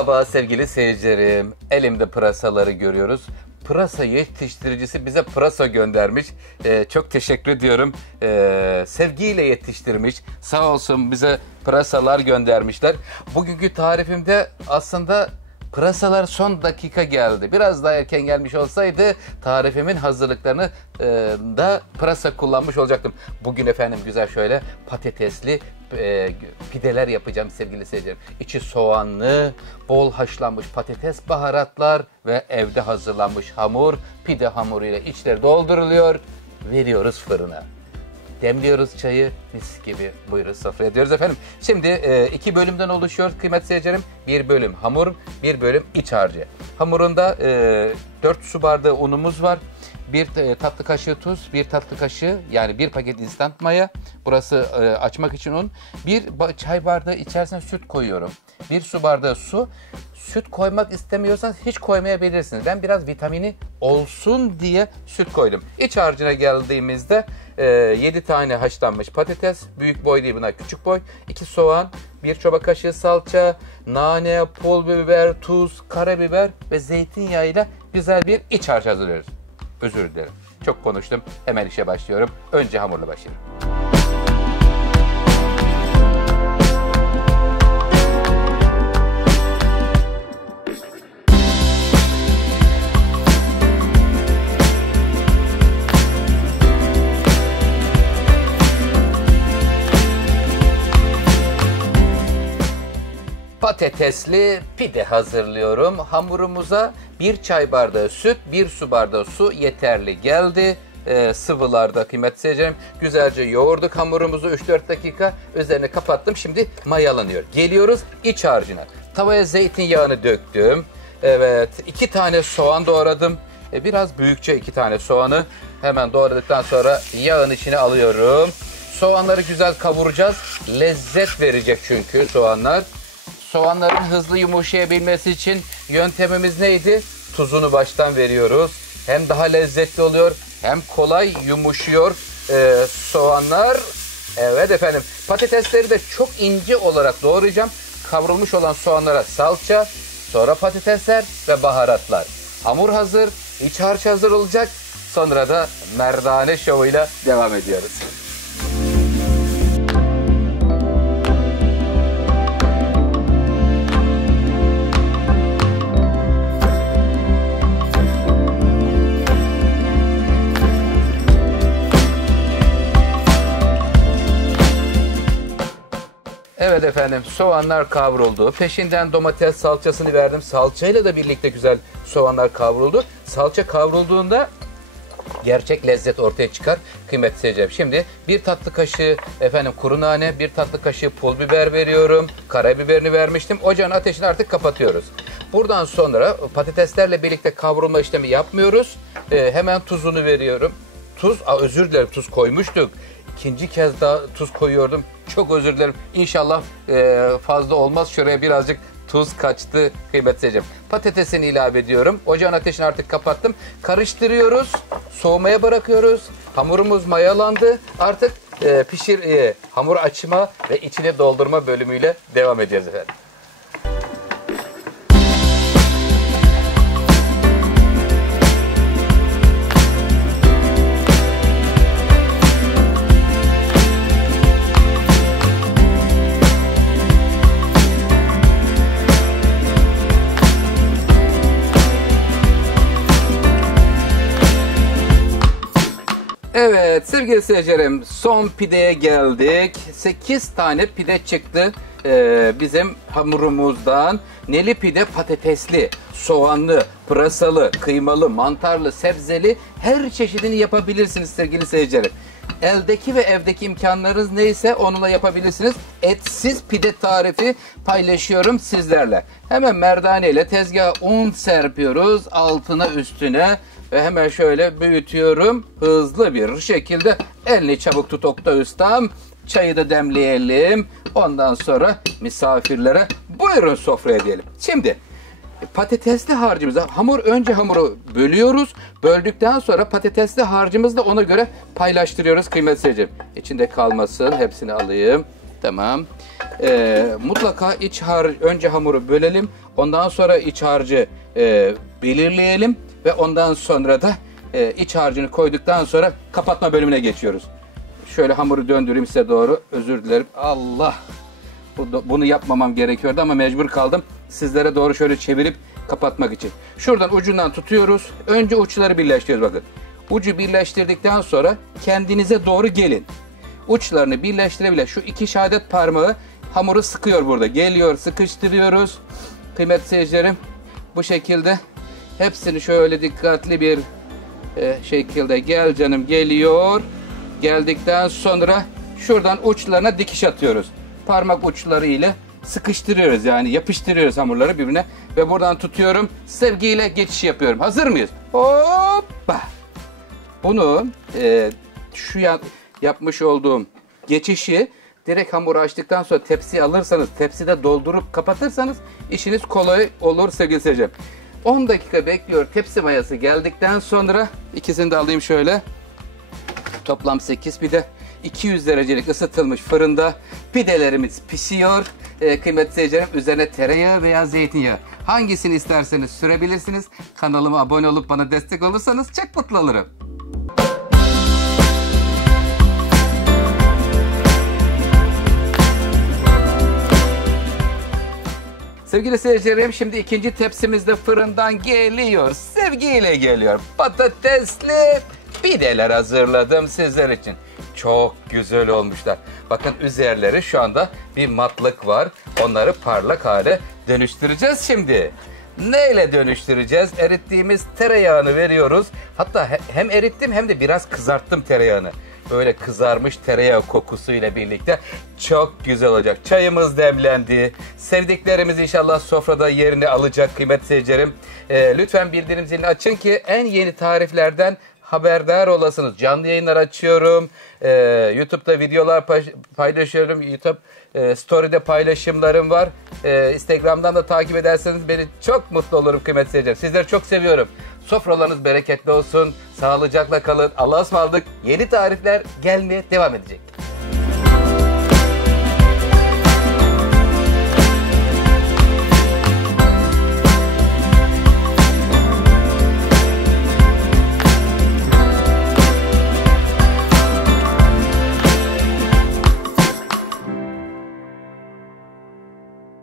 Merhaba sevgili seyircilerim. Elimde pırasaları görüyoruz. Pırasa yetiştiricisi bize pırasa göndermiş. Çok teşekkür ediyorum. Sevgiyle yetiştirmiş. Sağ olsun bize pırasalar göndermişler. Bugünkü tarifimde aslında pırasalar son dakika geldi. Biraz daha erken gelmiş olsaydı tarifimin hazırlıklarını da pırasa kullanmış olacaktım. Bugün efendim güzel şöyle patatesli pideler yapacağım sevgili seyircilerim. İçi soğanlı, bol haşlanmış patates, baharatlar ve evde hazırlanmış hamur, pide hamuruyla içleri dolduruluyor. Veriyoruz fırına. Demliyoruz çayı, mis gibi buyurun sofraya diyoruz efendim. Şimdi iki bölümden oluşuyor kıymetli seyircilerim. Bir bölüm hamur, bir bölüm iç harcı. Hamurunda 4 su bardağı unumuz var. Bir tatlı kaşığı tuz, bir tatlı kaşığı yani bir paket instant maya. Burası açmak için un. Bir çay bardağı içerisine süt koyuyorum. Bir su bardağı su. Süt koymak istemiyorsanız hiç koymayabilirsiniz. Ben biraz vitamini olsun diye süt koydum. İç harcına geldiğimizde 7 tane haşlanmış patates. Büyük boy değil bunlar, küçük boy. 2 soğan, 1 çorba kaşığı salça, nane, pul biber, tuz, karabiber ve zeytinyağıyla güzel bir iç harç hazırlıyoruz. Özür dilerim. Çok konuştum. Hemen işe başlıyorum. Önce hamurla başlıyorum. Patatesli pide hazırlıyorum. Hamurumuza 1 çay bardağı süt, 1 su bardağı su yeterli geldi. Sıvılarda kıymetli seyircilerim. Güzelce yoğurduk hamurumuzu 3-4 dakika. Üzerine kapattım. Şimdi mayalanıyor. Geliyoruz iç harcına. Tavaya zeytinyağını döktüm. Evet, 2 tane soğan doğradım. Biraz büyükçe 2 tane soğanı hemen doğradıktan sonra yağın içine alıyorum. Soğanları güzel kavuracağız. Lezzet verecek çünkü soğanlar. Soğanların hızlı yumuşayabilmesi için yöntemimiz neydi? Tuzunu baştan veriyoruz. Hem daha lezzetli oluyor hem kolay yumuşuyor soğanlar. Evet efendim, patatesleri de çok ince olarak doğrayacağım. Kavrulmuş olan soğanlara salça, sonra patatesler ve baharatlar. Hamur hazır, iç harç hazır olacak. Sonra da merdane şovuyla devam ediyoruz. Evet efendim, soğanlar kavruldu. Peşinden domates salçasını verdim. Salçayla da birlikte güzel soğanlar kavruldu. Salça kavrulduğunda gerçek lezzet ortaya çıkar. Kıymetli seyircilerim. Şimdi 1 tatlı kaşığı efendim kuru nane, 1 tatlı kaşığı pul biber veriyorum. Karabiberini vermiştim. Ocağın ateşini artık kapatıyoruz. Buradan sonra patateslerle birlikte kavrulma işlemi yapmıyoruz. Hemen tuzunu veriyorum. Özür dilerim, tuz koymuştuk. İkinci kez daha tuz koyuyordum. Çok özür dilerim. İnşallah fazla olmaz. Şuraya birazcık tuz kaçtı kıymetli seyircilerim. Patatesini ilave ediyorum. Ocağın ateşini artık kapattım. Karıştırıyoruz. Soğumaya bırakıyoruz. Hamurumuz mayalandı. Artık hamur açma ve içine doldurma bölümüyle devam edeceğiz efendim. Evet sevgili seyircilerim, son pideye geldik. 8 tane pide çıktı bizim hamurumuzdan. Neli pide patatesli, soğanlı, pırasalı, kıymalı, mantarlı, sebzeli her çeşidini yapabilirsiniz sevgili seyircilerim. Eldeki ve evdeki imkanlarınız neyse onunla yapabilirsiniz. Etsiz pide tarifi paylaşıyorum sizlerle. Hemen merdane ile tezgaha un serpiyoruz altına üstüne. Ve hemen şöyle büyütüyorum. Hızlı bir şekilde elini çabuk tut Oktay Ustam. Çayı da demleyelim. Ondan sonra misafirlere buyurun sofraya diyelim. Şimdi patatesli harcımıza önce hamuru bölüyoruz. Böldükten sonra patatesli harcımızı da ona göre paylaştırıyoruz kıymetli seyircilerim. İçinde kalmasın. Hepsini alayım. Tamam. Mutlaka önce hamuru bölelim. Ondan sonra iç harcı belirleyelim ve ondan sonra da iç harcını koyduktan sonra kapatma bölümüne geçiyoruz. Şöyle hamuru döndüreyim size doğru. Özür dilerim. Allah! Bunu yapmamam gerekiyordu ama mecbur kaldım. Sizlere doğru şöyle çevirip kapatmak için. Şuradan ucundan tutuyoruz. Önce uçları birleştiriyoruz bakın. Ucu birleştirdikten sonra kendinize doğru gelin. Uçlarını birleştirebilir. Şu 2 şehadet parmağı hamuru sıkıyor burada. Geliyor, sıkıştırıyoruz. Kıymetli seyircilerim, bu şekilde hepsini şöyle dikkatli bir şekilde gel canım geliyor. Geldikten sonra şuradan uçlarına dikiş atıyoruz. Parmak uçları ile sıkıştırıyoruz, yani yapıştırıyoruz hamurları birbirine ve buradan tutuyorum. Sevgiyle geçiş yapıyorum. Hazır mıyız? Hoppa! Bunu yapmış olduğum geçişi direkt hamuru açtıktan sonra tepsiye alırsanız, tepside doldurup kapatırsanız işiniz kolay olur sevgili seyircilerim. 10 dakika bekliyor. Tepsi mayası geldikten sonra ikisini de alayım şöyle. Toplam 8 pide. 200 derecelik ısıtılmış fırında pidelerimiz pişiyor. Kıymetli seyircilerim, üzerine tereyağı veya zeytinyağı hangisini isterseniz sürebilirsiniz. Kanalıma abone olup bana destek olursanız çok mutlu olurum. Sevgili seyircilerim, şimdi ikinci tepsimiz de fırından geliyor. Sevgiyle geliyor. Patatesli pideler hazırladım sizler için. Çok güzel olmuşlar. Bakın üzerleri şu anda bir matlık var. Onları parlak hale dönüştüreceğiz şimdi. Neyle dönüştüreceğiz? Erittiğimiz tereyağını veriyoruz. Hatta hem erittim hem de biraz kızarttım tereyağını. Böyle kızarmış tereyağı kokusuyla birlikte çok güzel olacak. Çayımız demlendi. Sevdiklerimiz inşallah sofrada yerini alacak kıymetli seyircilerim. Lütfen bildirim zilini açın ki en yeni tariflerden haberdar olasınız. Canlı yayınlar açıyorum. YouTube'da videolar paylaşıyorum. YouTube Story'de paylaşımlarım var. Instagram'dan da takip ederseniz beni çok mutlu olurum kıymetli seyircilerim. Sizleri çok seviyorum. Sofralarınız bereketli olsun. Sağlıcakla kalın. Allah'a ısmarladık. Yeni tarifler gelmeye devam edecek.